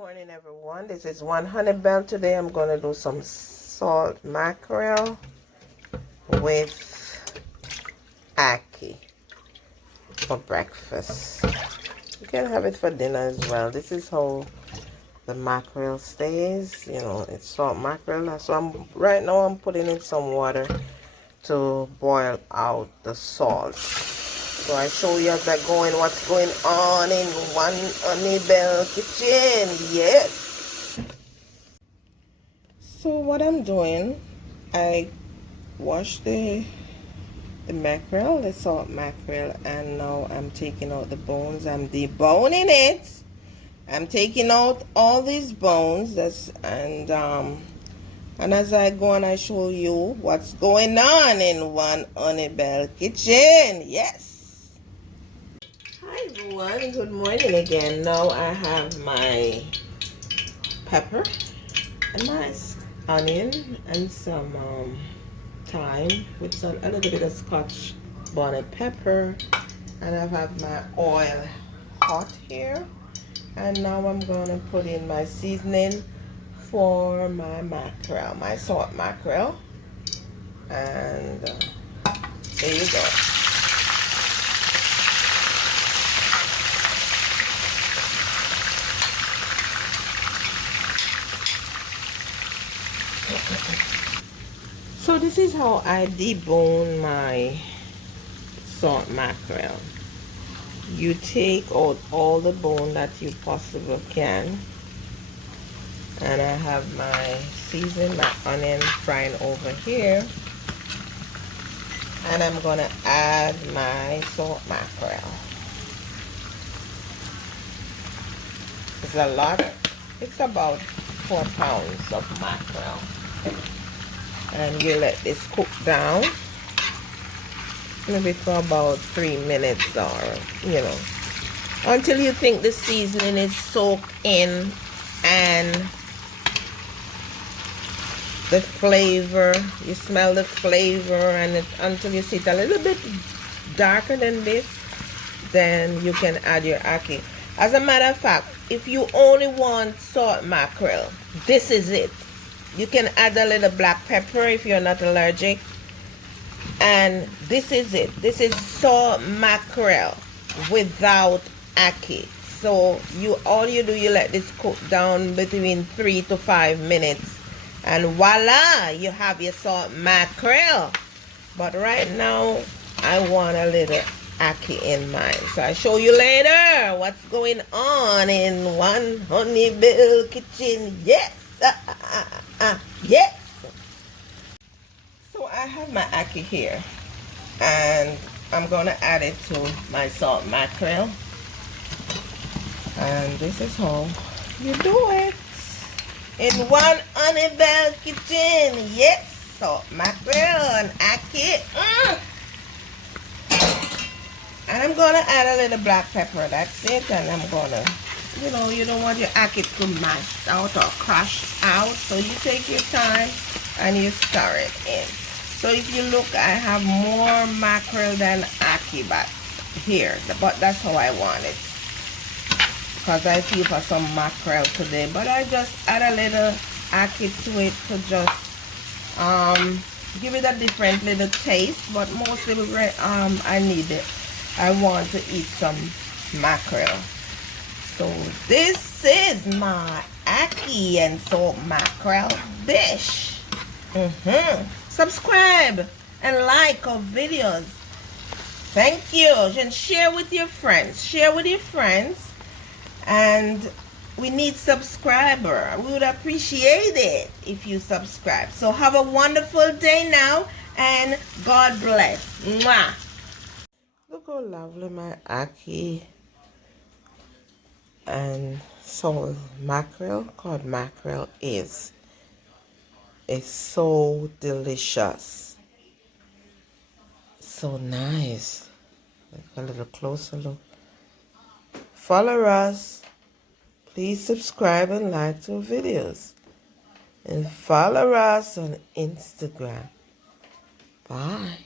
morning, everyone. This is One Honey Bell. Today I'm going to do some salt mackerel with ackee for breakfast. You can have it for dinner as well. This is how the mackerel stays. You know, it's salt mackerel. So right now I'm putting in some water to boil out the salt. So I show you as I go in what's going on in One Honey Bell kitchen. Yes. So what I'm doing, I washed the mackerel, the salt mackerel, and now I'm taking out the bones. I'm deboning it. I'm taking out all these bones. And as I go on, I show you what's going on in One Honey Bell kitchen. Yes. Hi everyone, good morning again. Now I have my pepper and my onion and some thyme with a little bit of scotch bonnet pepper, and I have my oil hot here, and now I'm going to put in my seasoning for my mackerel, my salt mackerel, and there you go. So this is how I debone my salt mackerel. You take out all the bone that you possibly can, and I have my seasoned my onion frying over here, and I'm gonna add my salt mackerel. It's a lot. It's about 4 pounds of mackerel. And you let this cook down maybe for about 3 minutes, or until you think the seasoning is soaked in and the flavor, you smell the flavor, and until you see it a little bit darker than this, then you can add your ackee. As a matter of fact, if you only want salt mackerel, this is it. You can add a little black pepper if you're not allergic. And this is it. This is salt mackerel without ackee. So all you do, you let this cook down between 3 to 5 minutes. And voila, you have your salt mackerel. But right now, I want a little ackee in mine. So I'll show you later what's going on in One Honey Bell kitchen. Yes. Yes. So I have my ackee here, and I'm gonna add it to my salt mackerel, and this is how you do it in One Honey Bell kitchen. Yes, salt mackerel and ackee. And I'm gonna add a little black pepper. That's it. And I'm gonna, you don't want your ackee to mash out or crush out, so you take your time and you stir it in. So if you look, I have more mackerel than ackee back here, but that's how I want it, because I feel for some mackerel today. But I just add a little ackee to it to just give it a different little taste. But mostly I want to eat some mackerel. So this is my ackee and salt mackerel dish. Subscribe and like our videos. Thank you. And share with your friends. Share with your friends. And we need subscriber. We would appreciate it if you subscribe. So have a wonderful day now, and God bless. Mwah. Look how lovely my ackee and salt mackerel, called mackerel, is. It's so delicious, so nice. Like a little closer look. Follow us. Please subscribe and like our videos, and follow us on Instagram. Bye.